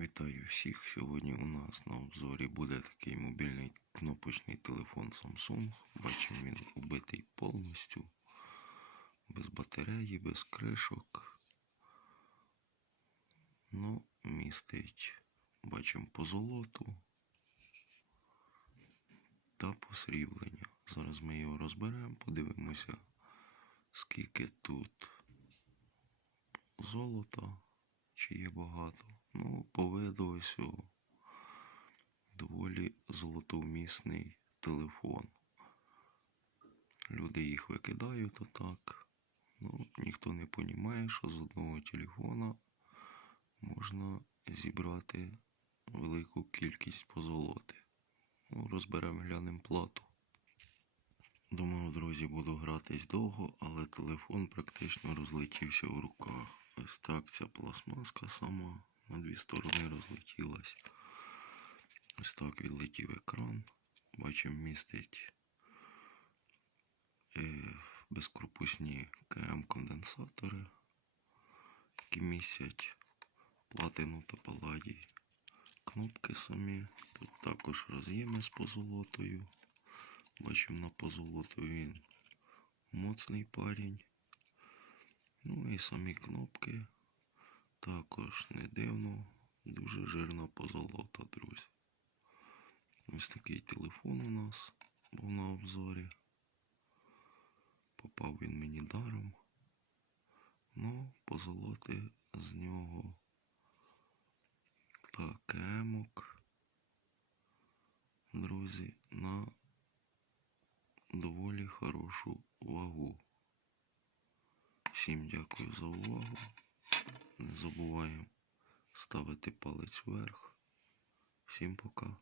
Вітаю всіх! Сьогодні у нас на обзорі буде такий мобільний кнопочний телефон Samsung. Бачимо, він убитий повністю, без батареї, без кришок. Ну, містить, бачимо позолоту та посріблення. Зараз ми його розберемо, подивимося, скільки тут золота, чи є багато. Ну, по виду ось о, доволі золотовмісний телефон. Люди їх викидають отак. Ну, ніхто не розуміє, що з одного телефона можна зібрати велику кількість позолоти. Ну, розберемо, глянемо плату. Думаю, друзі, буду гратись довго, але телефон практично розлетівся в руках. Ось так ця пластмаска сама на дві сторони розлетілась. Ось так відлетів екран. Бачимо, містить е, безкорпусні КМ-конденсатори, які містять платину та паладій. Кнопки самі. Тут також роз'єми з позолотою. Бачимо на позолоту він моцний парень. І самі кнопки також не дивно, дуже жирна позолота, друзі. Ось такий телефон у нас був на обзорі. Попав він мені даром. Ну, позолоти з нього так, емок. Друзі, на доволі хорошу вагу. Всім дякую за увагу. Не забуваємо ставити палець вверх. Всім пока.